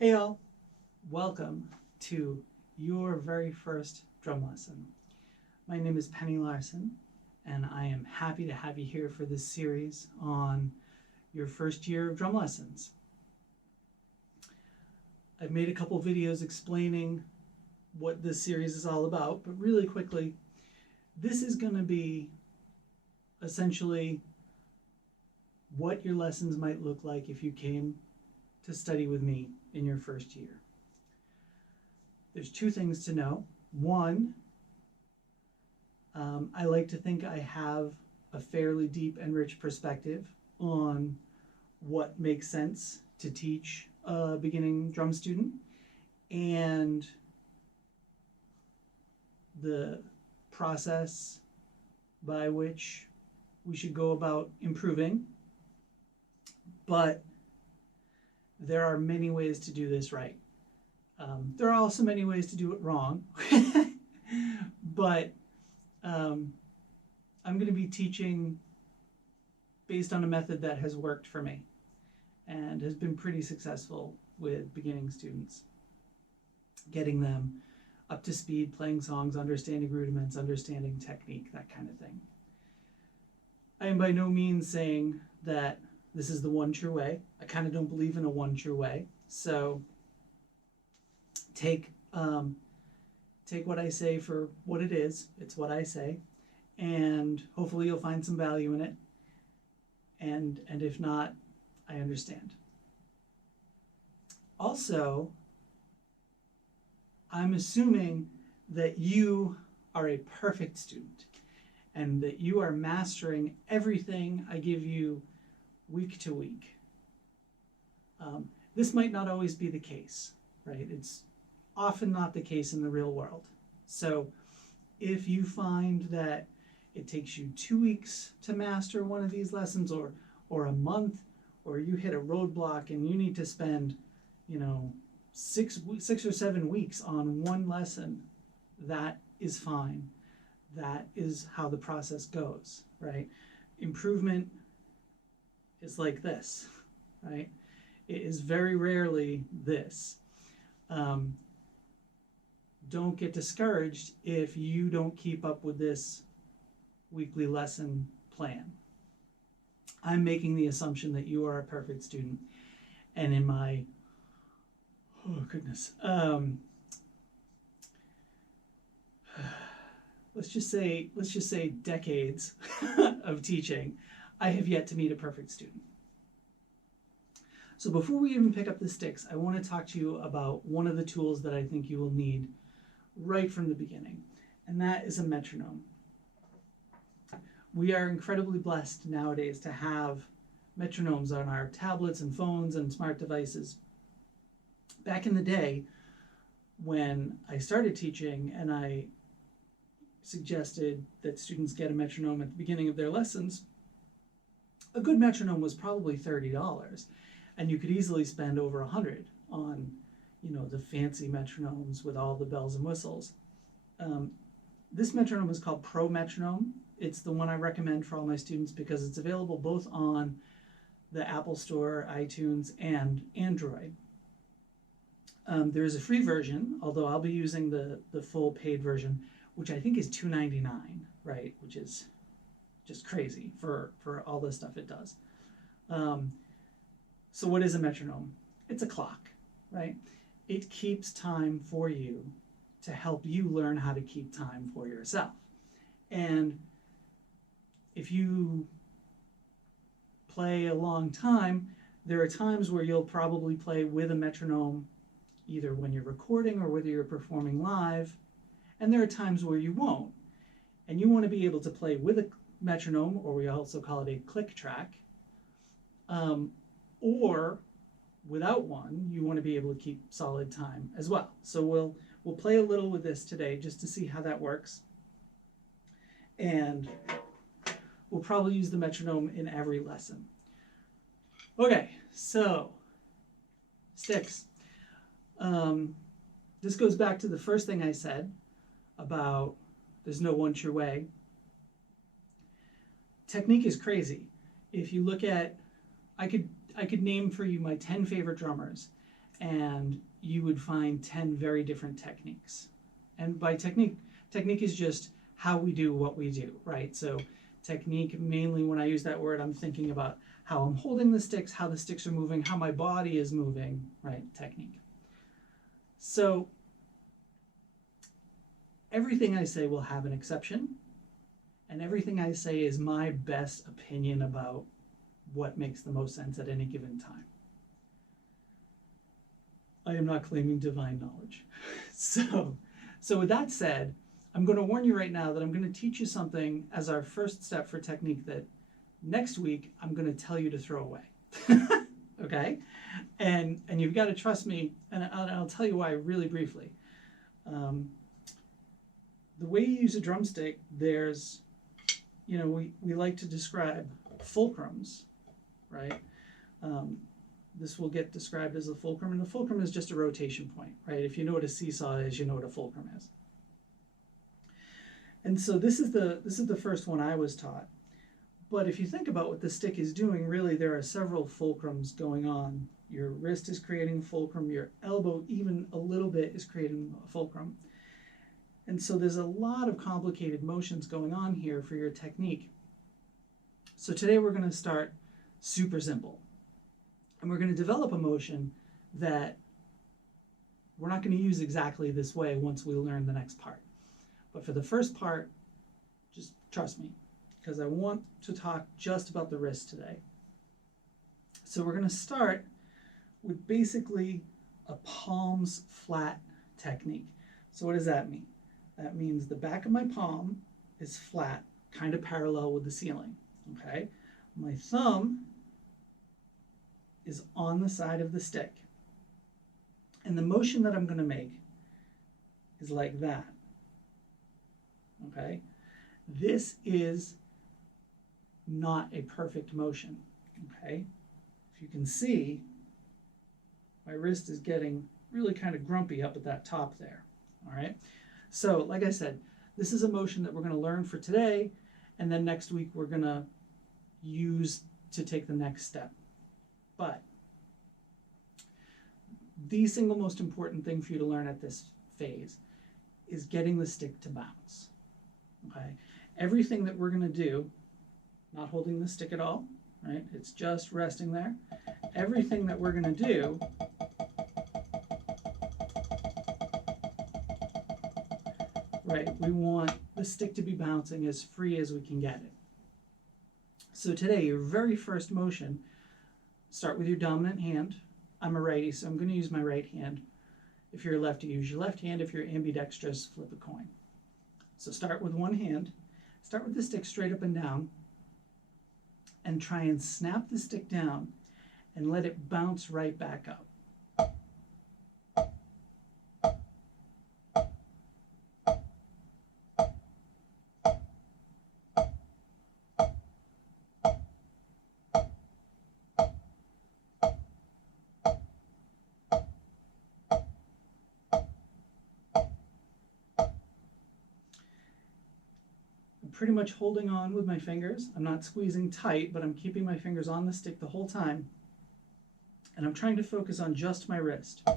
Hey all, welcome to your very first drum lesson. My name is Penny Larson, and I am happy to have you here for this series on your first year of drum lessons. I've made a couple videos explaining what this series is all about, but really quickly, this is going to be essentially what your lessons might look like if you came to study with me in your first year. There's two things to know. One, I like to think I have a fairly deep and rich perspective on what makes sense to teach a beginning drum student and the process by which we should go about improving. But there are many ways to do this right. There are also many ways to do it wrong. But I'm going to be teaching based on a method that has worked for me and has been pretty successful with beginning students, getting them up to speed, playing songs, understanding rudiments, understanding technique, that kind of thing. I am by no means saying that this is the one true way. I kind of don't believe in a one true way. So take what I say for what it is. It's what I say. And hopefully you'll find some value in it. And if not, I understand. Also, I'm assuming that you are a perfect student and that you are mastering everything I give you week to week. This might not always be the case, right? It's often not the case in the real world. So if you find that it takes you 2 weeks to master one of these lessons, or a month, or you hit a roadblock and you need to spend, 6 or 7 weeks on one lesson, that is fine. That is how the process goes, right? Improvement is like this, right? It is very rarely this. Don't get discouraged if you don't keep up with this weekly lesson plan. I'm making the assumption that you are a perfect student, and in my let's just say decades of teaching, I have yet to meet a perfect student. So before we even pick up the sticks, I want to talk to you about one of the tools that I think you will need right from the beginning, and that is a metronome. We are incredibly blessed nowadays to have metronomes on our tablets and phones and smart devices. Back in the day, when I started teaching and I suggested that students get a metronome at the beginning of their lessons, a good metronome was probably $30, and you could easily spend over $100 on, the fancy metronomes with all the bells and whistles. This metronome is called Pro Metronome. It's the one I recommend for all my students because it's available both on the Apple Store, iTunes, and Android. There is a free version, although I'll be using the full paid version, which I think is $2.99, right? Which is just crazy for all the stuff it does. So what is a metronome? It's a clock, right? It keeps time for you to help you learn how to keep time for yourself. And if you play a long time, there are times where you'll probably play with a metronome, either when you're recording or whether you're performing live, and there are times where you won't. And you want to be able to play with a metronome, or we also call it a click track, or without one, you want to be able to keep solid time as well. So we'll play a little with this today just to see how that works. And we'll probably use the metronome in every lesson. Okay, so sticks. This goes back to the first thing I said about there's no one true way. Technique is crazy. If you look at, I could name for you my 10 favorite drummers, and you would find 10 very different techniques. And by technique is just how we do what we do, right? So technique, mainly when I use that word, I'm thinking about how I'm holding the sticks, how the sticks are moving, how my body is moving, right? Technique. So everything I say will have an exception, and everything I say is my best opinion about what makes the most sense at any given time. I am not claiming divine knowledge. So with that said, I'm going to warn you right now that I'm going to teach you something as our first step for technique that next week I'm going to tell you to throw away. Okay? And you've got to trust me, and I'll tell you why really briefly. The way you use a drumstick, there's, we like to describe fulcrums, right? This will get described as a fulcrum, and a fulcrum is just a rotation point, right? If you know what a seesaw is, you know what a fulcrum is. And so this is the first one I was taught. But if you think about what the stick is doing, really there are several fulcrums going on. Your wrist is creating a fulcrum, your elbow even a little bit is creating a fulcrum. And so there's a lot of complicated motions going on here for your technique. So today we're going to start super simple. And we're going to develop a motion that we're not going to use exactly this way once we learn the next part. But for the first part, just trust me, because I want to talk just about the wrist today. So we're going to start with basically a palms flat technique. So what does that mean? That means the back of my palm is flat, kind of parallel with the ceiling, okay? My thumb is on the side of the stick. And the motion that I'm going to make is like that, okay? This is not a perfect motion, okay? If you can see, my wrist is getting really kind of grumpy up at that top there, all right? So, like I said, this is a motion that we're going to learn for today, and then next week we're going to use to take the next step. But the single most important thing for you to learn at this phase is getting the stick to bounce, okay? Everything that we're going to do, not holding the stick at all, right? It's just resting there. Everything that we're going to do right, we want the stick to be bouncing as free as we can get it. So today, your very first motion, start with your dominant hand. I'm a righty, so I'm going to use my right hand. If you're a lefty, use your left hand. If you're ambidextrous, flip a coin. So start with one hand. Start with the stick straight up and down, and try and snap the stick down and let it bounce right back up. Pretty much holding on with my fingers. I'm not squeezing tight, but I'm keeping my fingers on the stick the whole time. And I'm trying to focus on just my wrist.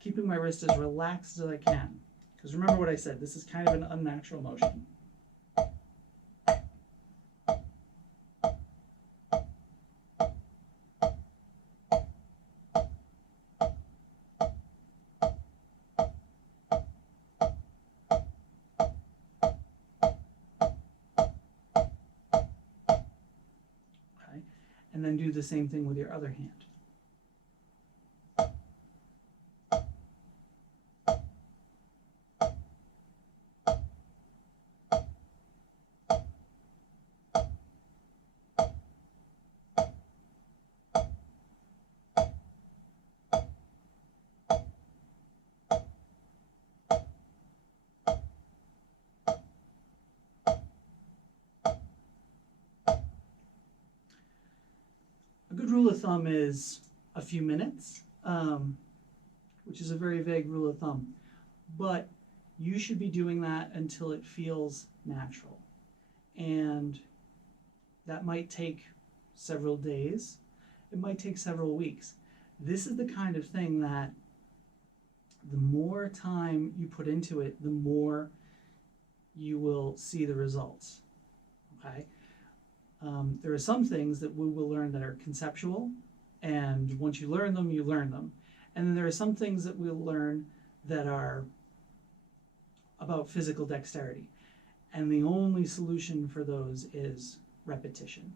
Keeping my wrist as relaxed as I can. Because remember what I said, this is kind of an unnatural motion. And then do the same thing with your other hand. A good rule of thumb is a few minutes, which is a very vague rule of thumb, but you should be doing that until it feels natural. And that might take several days. It might take several weeks. This is the kind of thing that the more time you put into it, the more you will see the results. Okay? There are some things that we will learn that are conceptual, and once you learn them, you learn them. And then there are some things that we'll learn that are about physical dexterity. And the only solution for those is repetition.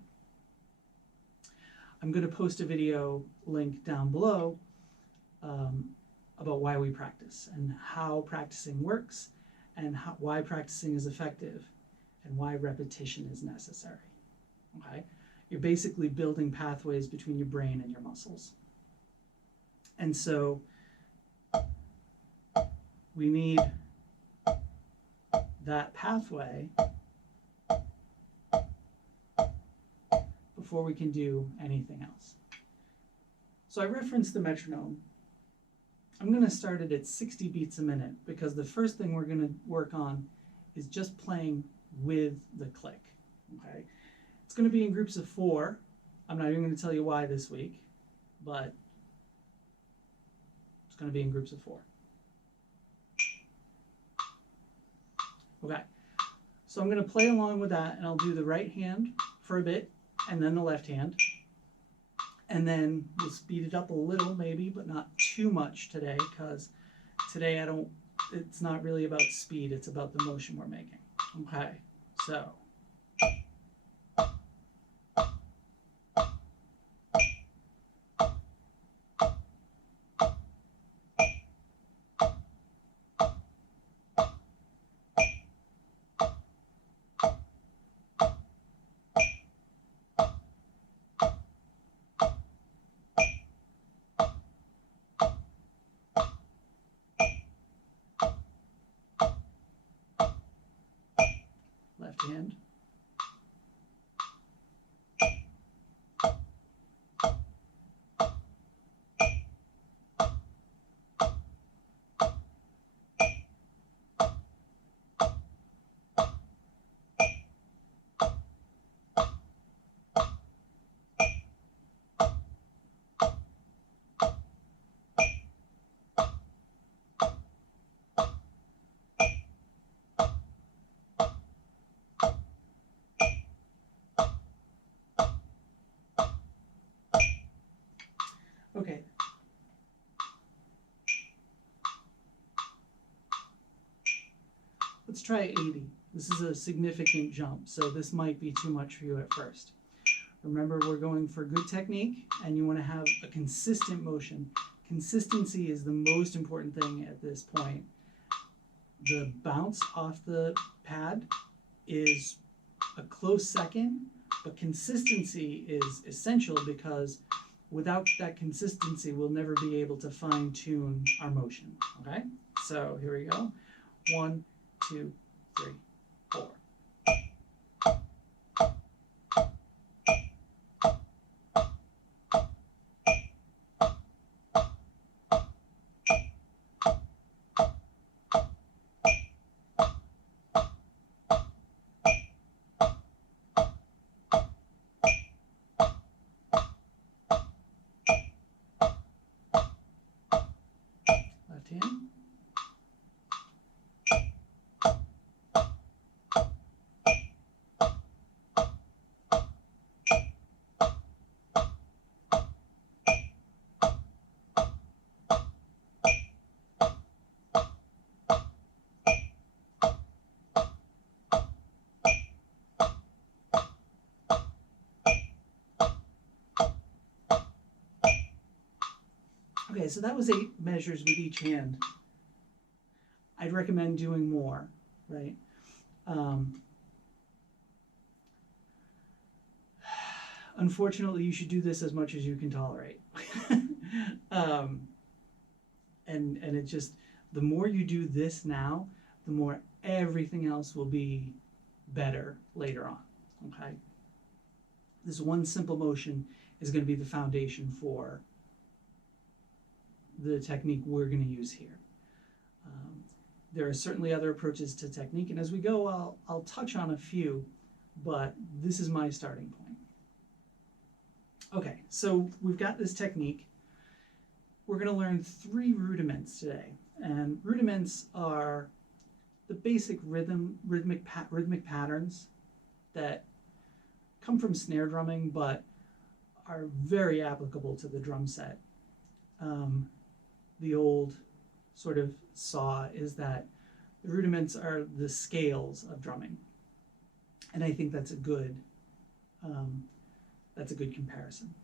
I'm going to post a video link down below about why we practice and how practicing works and why practicing is effective and why repetition is necessary. Okay? You're basically building pathways between your brain and your muscles. And so we need that pathway before we can do anything else. So I referenced the metronome. I'm going to start it at 60 beats a minute because the first thing we're going to work on is just playing with the click. Okay? It's going to be in groups of 4. I'm not even going to tell you why this week, but it's going to be in groups of 4. Okay, so I'm going to play along with that, and I'll do the right hand for a bit, and then the left hand. And then we'll speed it up a little, maybe, but not too much today, because today it's not really about speed, it's about the motion we're making. Okay, so. Left hand. Okay. Let's try 80. This is a significant jump, so this might be too much for you at first. Remember, we're going for good technique, and you want to have a consistent motion. Consistency is the most important thing at this point. The bounce off the pad is a close second, but consistency is essential because without that consistency, we'll never be able to fine-tune our motion. Okay? So here we go. 1, 2, 3, 4. Left hand. Okay, so that was 8 measures with each hand. I'd recommend doing more, right? Unfortunately, you should do this as much as you can tolerate. And it just, the more you do this now, the more everything else will be better later on, okay? This one simple motion is going to be the foundation for the technique we're going to use here. There are certainly other approaches to technique, and as we go, I'll touch on a few, but this is my starting point. Okay, so we've got this technique, we're going to learn 3 rudiments today. And rudiments are the basic rhythmic patterns that come from snare drumming, but are very applicable to the drum set. The old sort of saw is that the rudiments are the scales of drumming, and I think that's a good comparison.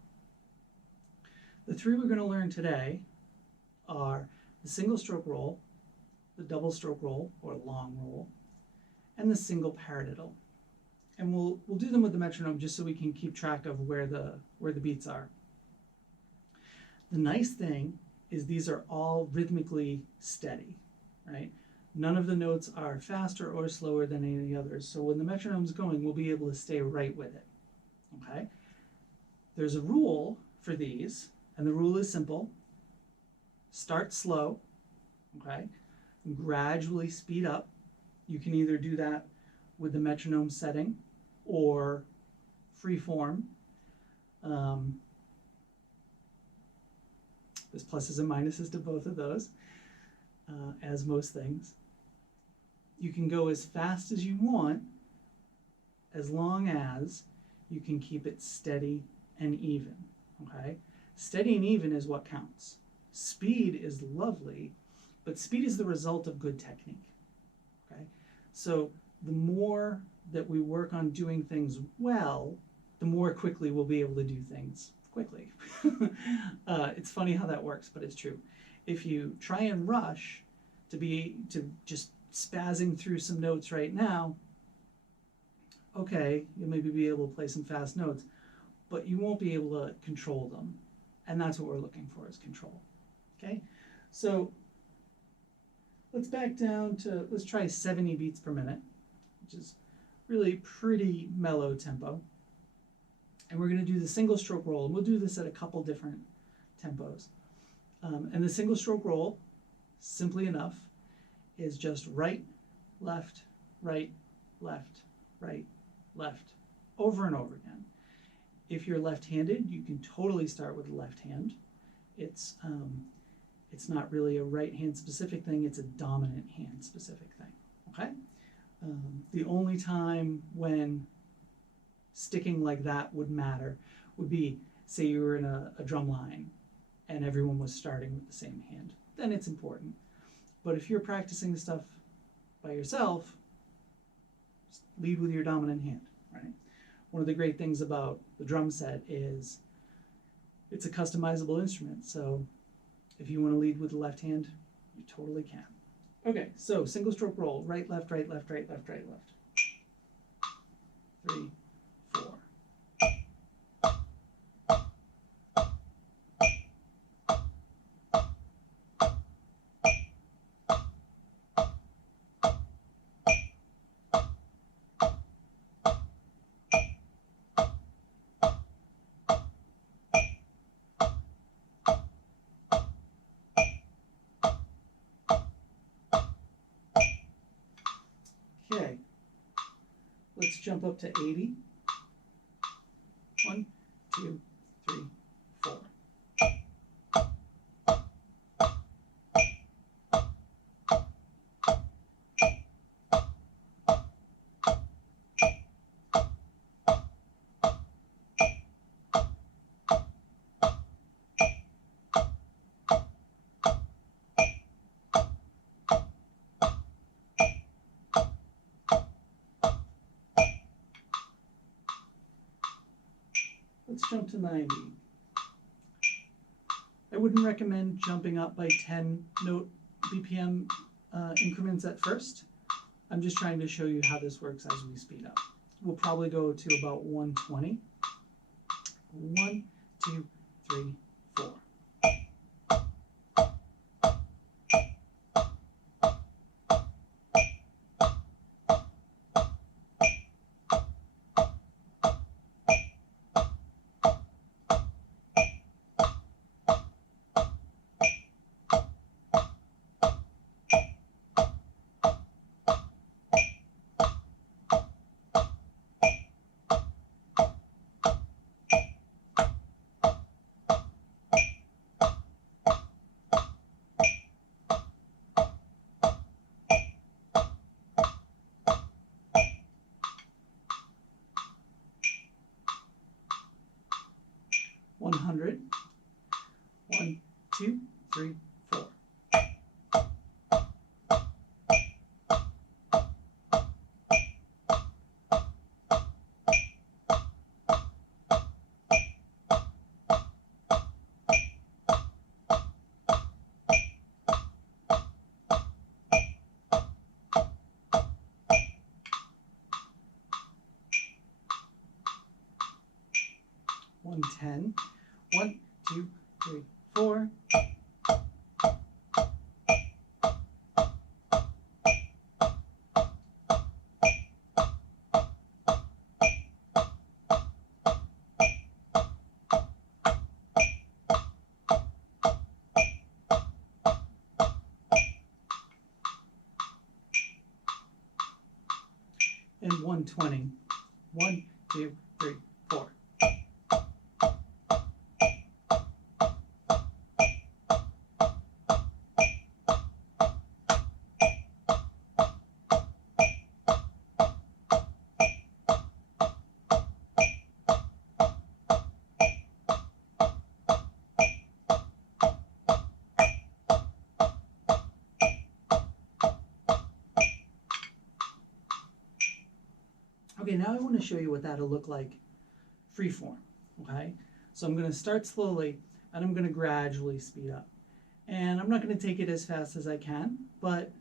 The 3 we're going to learn today are the single stroke roll, the double stroke roll or long roll, and the single paradiddle. And we'll do them with the metronome just so we can keep track of where the beats are. The nice thing is these are all rhythmically steady, right? None of the notes are faster or slower than any of the others. So when the metronome's going, we'll be able to stay right with it, okay? There's a rule for these, and the rule is simple. Start slow, okay? And gradually speed up. You can either do that with the metronome setting or free form. There's pluses and minuses to both of those, as most things. You can go as fast as you want, as long as you can keep it steady and even, okay? Steady and even is what counts. Speed is lovely, but speed is the result of good technique, okay? So the more that we work on doing things well, the more quickly we'll be able to do things quickly. It's funny how that works, but it's true. If you try and rush to just spazzing through some notes right now, okay, you'll maybe be able to play some fast notes, but you won't be able to control them. And that's what we're looking for, is control. Okay, so let's back down to, let's try 70 beats per minute, which is really pretty mellow tempo. And we're going to do the single stroke roll, and we'll do this at a couple different tempos. And the single stroke roll, simply enough, is just right, left, right, left, right, left, over and over again. If you're left-handed, you can totally start with the left hand. It's not really a right hand specific thing, it's a dominant hand specific thing, okay? The only time when sticking like that would matter would be, say you were in a drum line and everyone was starting with the same hand. Then it's important. But if you're practicing the stuff by yourself, just lead with your dominant hand, right? One of the great things about the drum set is it's a customizable instrument. So if you want to lead with the left hand, you totally can. Okay, so single stroke roll, right, left, right, left, right, left, right, left. 3, 4. Okay, let's jump up to 80. 1, 2, 3, 4. Let's jump to 90. I wouldn't recommend jumping up by 10 note BPM increments at first. I'm just trying to show you how this works as we speed up. We'll probably go to about 120. 1, 2, 3, 4. 2, 3, 4. One, 10. 1, 2, 3, 4. And 120. 1, 2, 3, 4. Okay, now I want to show you what that'll look like freeform, okay? So I'm going to start slowly, and I'm going to gradually speed up. And I'm not going to take it as fast as I can, but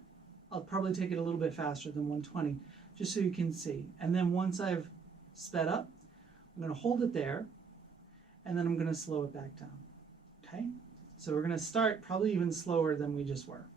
I'll probably take it a little bit faster than 120, just so you can see. And then once I've sped up, I'm going to hold it there, and then I'm going to slow it back down, okay? So we're going to start probably even slower than we just were.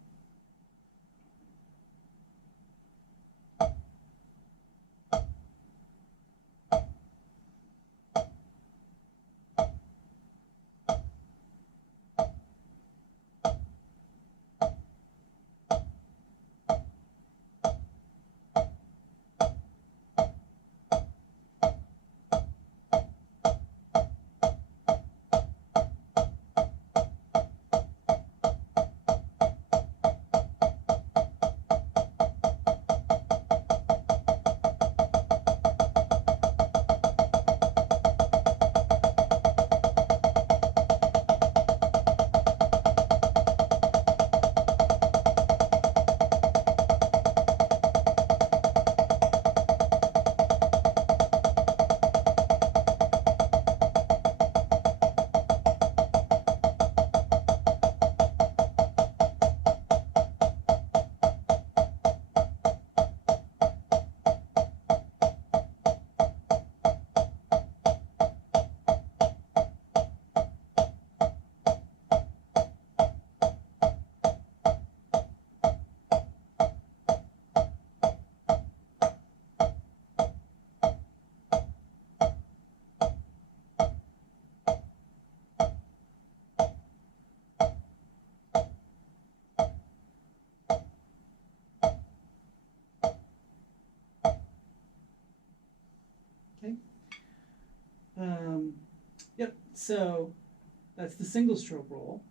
Okay. Yep, so that's the single stroke roll.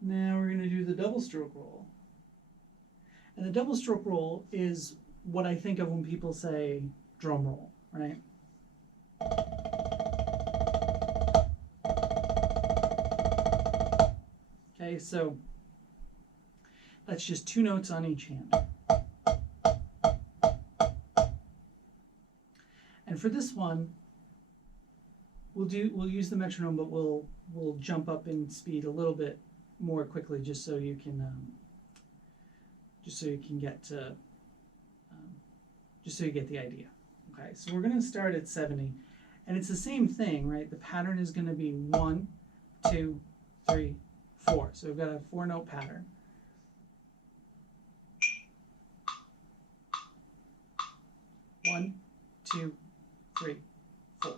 Now we're going to do the double stroke roll. And the double stroke roll is what I think of when people say drum roll, right? Okay, so that's just 2 notes on each hand. And for this one, we'll use the metronome, but we'll jump up in speed a little bit more quickly, just so you can get to just so you get the idea. Okay, so we're going to start at 70, and it's the same thing, right? The pattern is going to be 1, 2, 3, 4. So we've got a 4-note pattern. One, 2, 3, 4.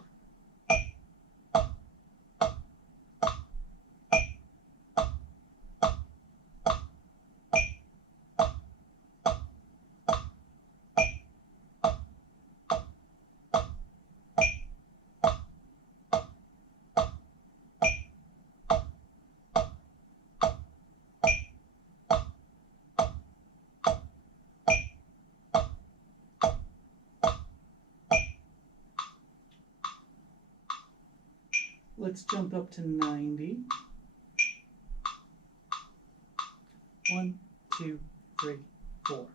let's jump up to 90. 1, 2, 3, 4.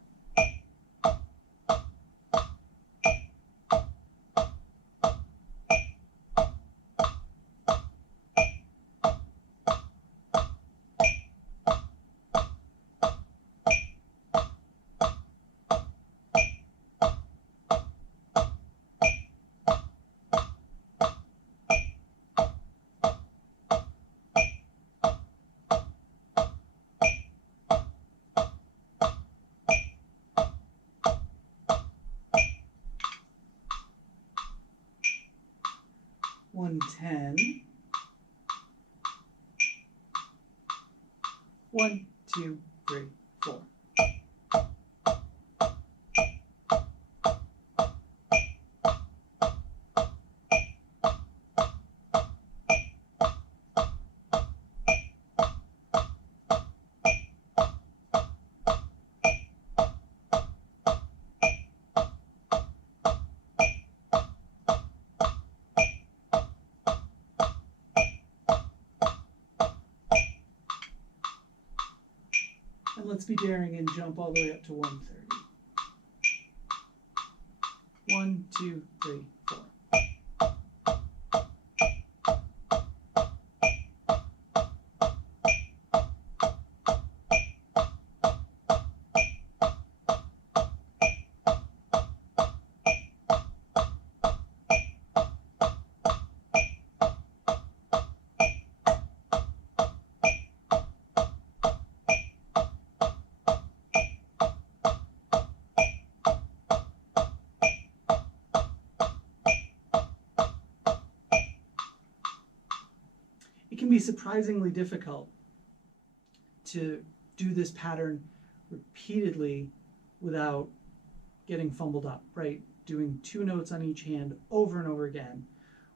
One 10. 1, 2, 3, 4. And let's be daring and jump all the way up to 130. 1, 2, 3, 4. It can be surprisingly difficult to do this pattern repeatedly without getting fumbled up, right? Doing 2 notes on each hand over and over again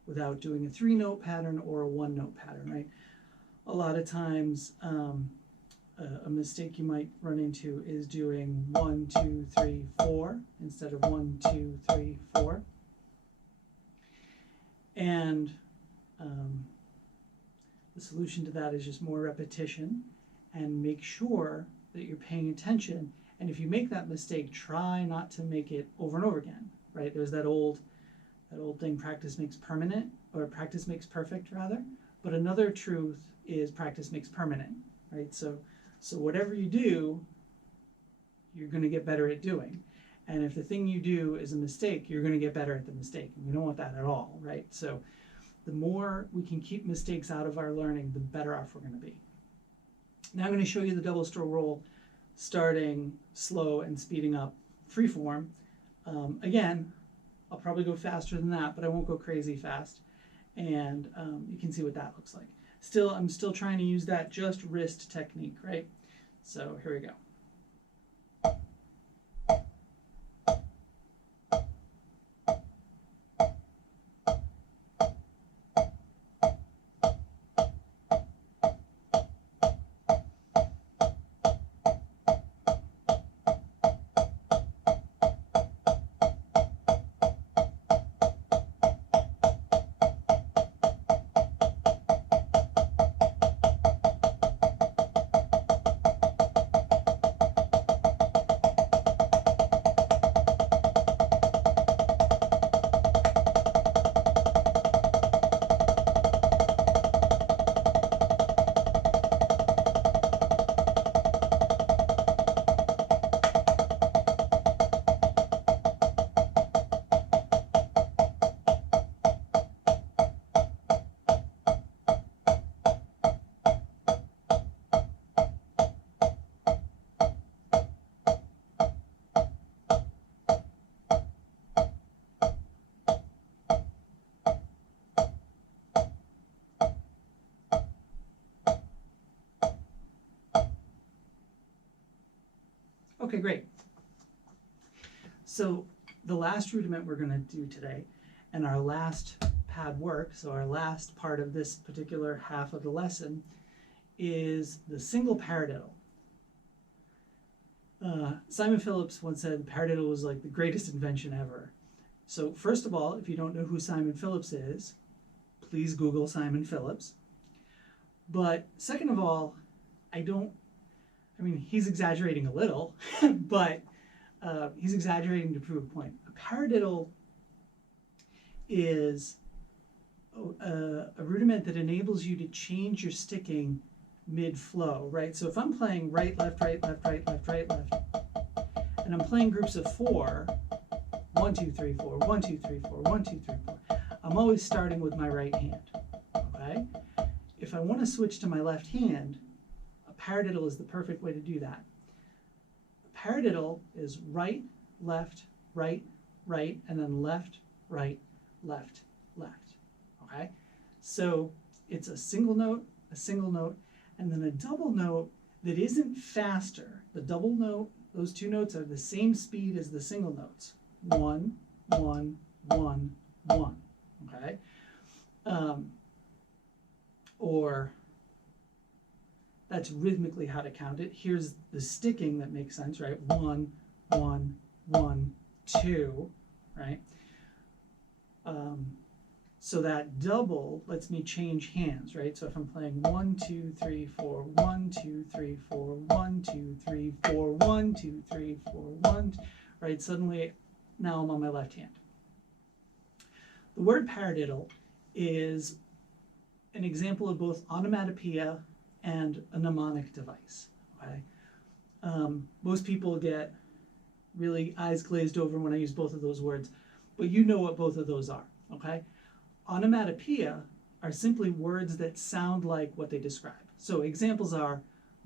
without doing a 3-note pattern or a 1-note pattern, right? A lot of times, a mistake you might run into is doing 1, 2, 3, 4 instead of 1, 2, 3, 4. And the solution to that is just more repetition and make sure that you're paying attention. And if you make that mistake, try not to make it over and over again, right? There's that old thing, practice makes permanent, or practice makes perfect rather. But another truth is practice makes permanent, right? So whatever you do, you're going to get better at doing. And if the thing you do is a mistake, you're going to get better at the mistake. And we don't want that at all, right? So the more we can keep mistakes out of our learning, the better off we're going to be. Now I'm going to show you the double stroke roll, starting slow and speeding up freeform. Again, I'll probably go faster than that, but I won't go crazy fast. And you can see what that looks like. I'm still trying to use that just wrist technique, right? So here we go. Okay, great. So the last rudiment we're going to do today, and our last pad work, so our last part of this particular half of the lesson, is the single paradiddle. Simon Phillips once said paradiddle was like the greatest invention ever. So first of all, if you don't know who Simon Phillips is, please Google Simon Phillips. But second of all, he's exaggerating a little, but he's exaggerating to prove a point. A paradiddle is a rudiment that enables you to change your sticking mid-flow, right? So if I'm playing right, left, right, left, right, left, right, left, and I'm playing groups of 4, 1, 2, 3, 4, 1, 2, 3, 4, 1, 2, 3, 4, I'm always starting with my right hand, okay? If I want to switch to my left hand, a paradiddle is the perfect way to do that. A paradiddle is right, left, right, right, and then left, right, left, left, okay? So it's a single note, and then a double note that isn't faster. The double note, those two notes are the same speed as the single notes. 1, 1, 1, 1, okay? Or that's rhythmically how to count it. Here's the sticking that makes sense, right? 1, 1, 1, 2, right? So that double lets me change hands, right? So if I'm playing 1, 2, 3, 4, 1, 2, 3, 4, 1, 2, 3, 4, 1, 2, 3, 4, 1, right? Suddenly, now I'm on my left hand. The word paradiddle is an example of both onomatopoeia and a mnemonic device, okay? Most people get really eyes glazed over when I use both of those words, but you know what both of those are, okay? Onomatopoeia are simply words that sound like what they describe. So examples are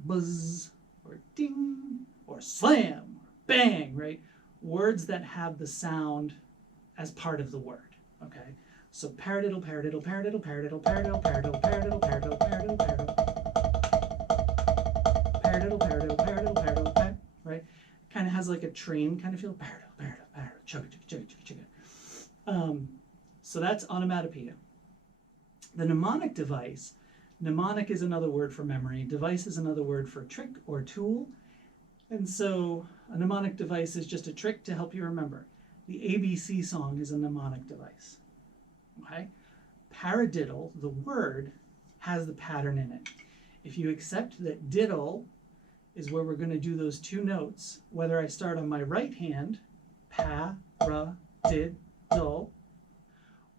buzz, or ding, or slam, or bang, right? Words that have the sound as part of the word, okay? So paradiddle, paradiddle, paradiddle, paradiddle, paradiddle, paradiddle, paradiddle, paradiddle, paradiddle, paradiddle, paradiddle, paradiddle, paradiddle, paradiddle, right? Kind of has like a train kind of feel. Paradiddle, paradiddle, paradiddle, chugga, chugga, chugga, chugga. So that's onomatopoeia. The mnemonic device, mnemonic is another word for memory. Device is another word for trick or tool. And so a mnemonic device is just a trick to help you remember. The ABC song is a mnemonic device. Okay? Paradiddle, the word, has the pattern in it. If you accept that diddle is where we're going to do those two notes, whether I start on my right hand, pa, ra, did, dull,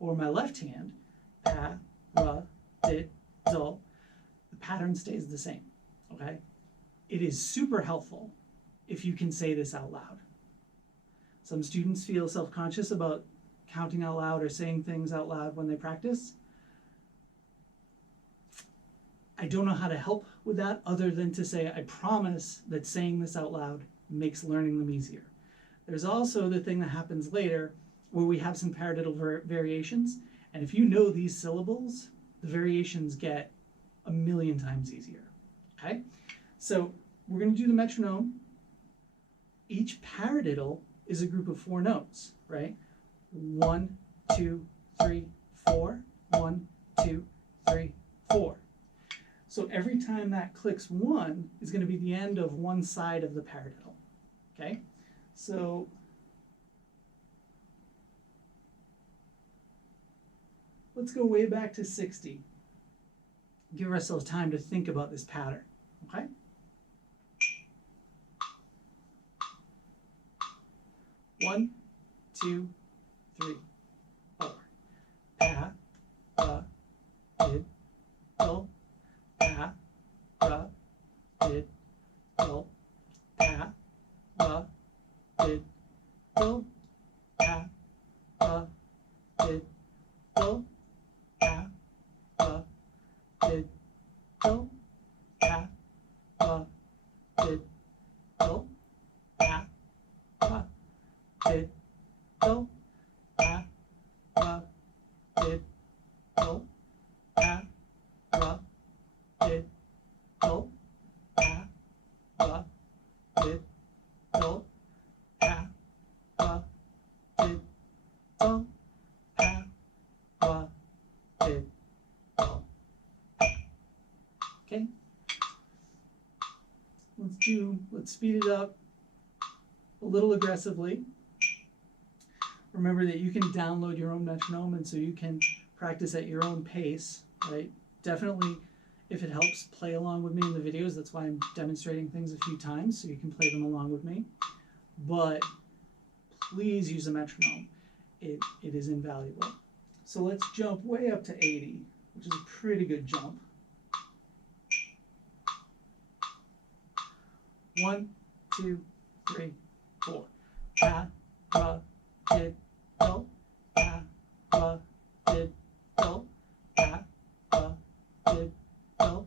or my left hand, pa, ra, did, dull, the pattern stays the same, okay? It is super helpful if you can say this out loud. Some students feel self-conscious about counting out loud or saying things out loud when they practice. I don't know how to help with that other than to say, I promise that saying this out loud makes learning them easier. There's also the thing that happens later where we have some paradiddle variations, and if you know these syllables, the variations get a million times easier, okay? So we're going to do the metronome. Each paradiddle is a group of 4 notes, right? 1, 2, 3, 4, 1, 2, 3, 4. So every time that clicks 1 is going to be the end of one side of the paradiddle, okay? So let's go way back to 60. Give ourselves time to think about this pattern, okay? One, 2, 3, 4. Pa, ra, did, dull, pa, ra, did, dull, pa, ra, did, dull, pa, ra, did, dull, pa, ra, did, dull, pa, ra, did, dull, pa, ra, did, dull, pa, ra, did, dull, pa, ra, did, dull, pa, ra, did, dull, pa, ra, did, dull, pa, ra, did, dull. Okay? Let's speed it up a little aggressively. Remember that you can download your own metronome, and so you can practice at your own pace, right? Definitely, if it helps, play along with me in the videos. That's why I'm demonstrating things a few times, so you can play them along with me. But please use a metronome. It is invaluable. So let's jump way up to 80, which is a pretty good jump. 1, 2, 3, 4. Paradiddle, paradiddle, paradiddle, paradiddle, paradiddle, paradiddle, paradiddle,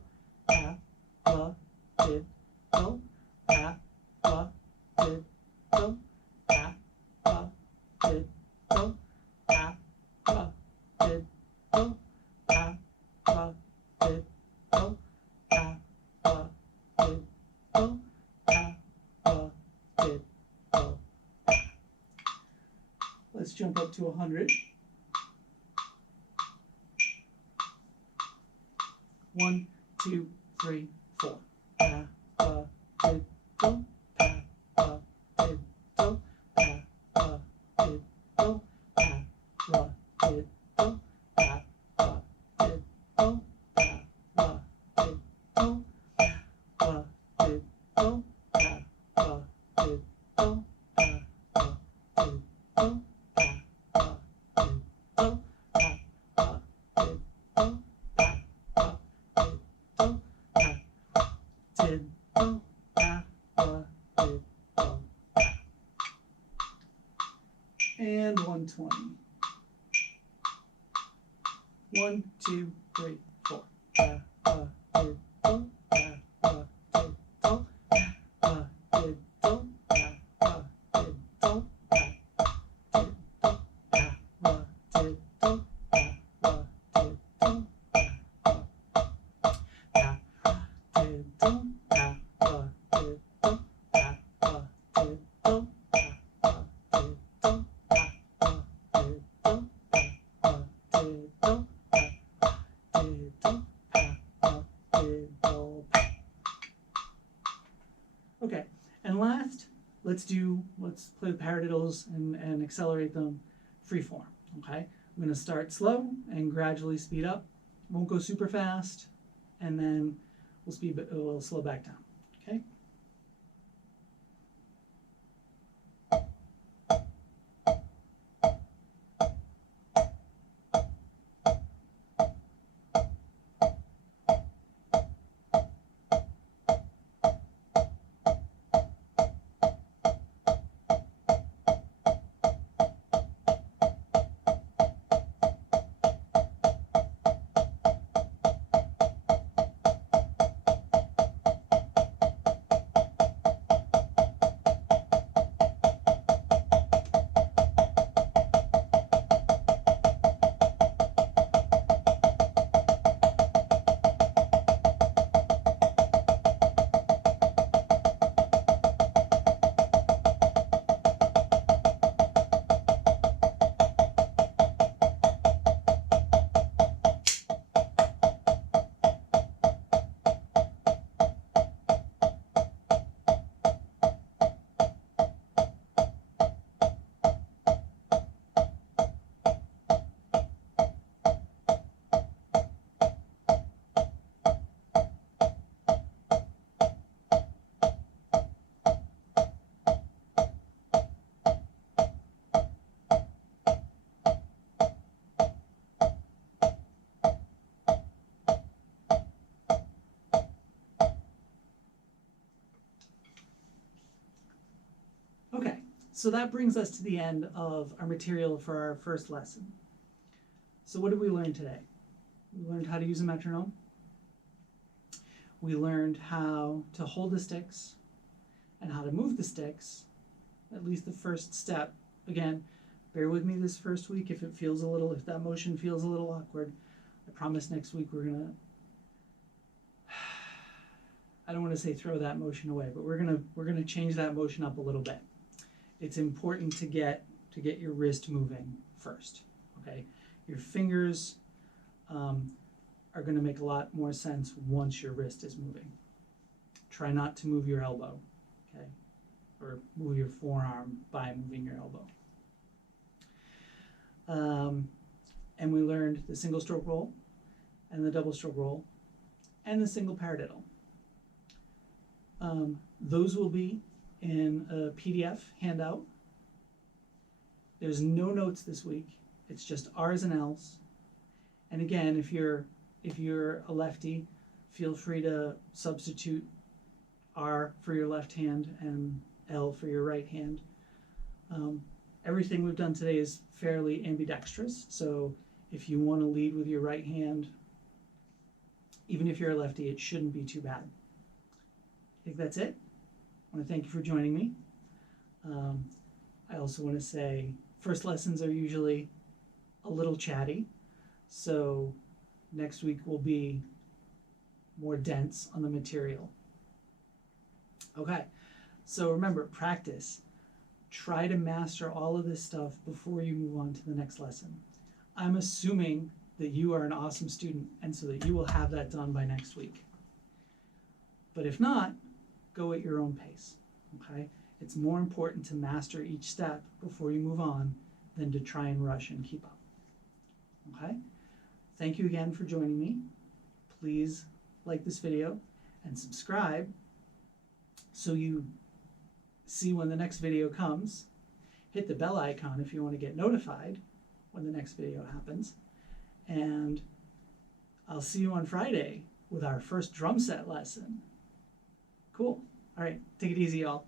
paradiddle, let's jump up to 100. 1, 2, 3, 4. Paradiddle, paradiddle, paradiddle, paradiddle, paradiddle, and 120. 1, 2, 3, 4. Paradiddle, paradiddle, paradiddle, paradiddle, okay, and last, let's play the paradiddles and accelerate them freeform, okay? I'm gonna start slow and gradually speed up. Won't go super fast, and then we'll slow back down, okay? So that brings us to the end of our material for our first lesson. So what did we learn today? We learned how to use a metronome. We learned how to hold the sticks and how to move the sticks, at least the first step. Again, bear with me this first week if that motion feels a little awkward. I promise next week we're gonna, I don't want to say throw that motion away, but we're gonna change that motion up a little bit. It's important to get your wrist moving first, okay? Your fingers are going to make a lot more sense once your wrist is moving. Try not to move your elbow, okay? Or move your forearm by moving your elbow. and we learned the single stroke roll and the double stroke roll and the single paradiddle. Those will be in a PDF handout. There's no notes this week. It's just R's and L's. And again, if you're a lefty, feel free to substitute R for your left hand and L for your right hand. Everything we've done today is fairly ambidextrous, so if you want to lead with your right hand, even if you're a lefty, it shouldn't be too bad. I think that's it. I want to thank you for joining me. I also want to say first lessons are usually a little chatty, so next week will be more dense on the material. Okay, so remember, practice. Try to master all of this stuff before you move on to the next lesson. I'm assuming that you are an awesome student and so that you will have that done by next week. But if not, go at your own pace, okay? It's more important to master each step before you move on than to try and rush and keep up, okay? Thank you again for joining me. Please like this video and subscribe so you see when the next video comes. Hit the bell icon if you want to get notified when the next video happens. And I'll see you on Friday with our first drum set lesson. Cool. All right, take it easy, y'all.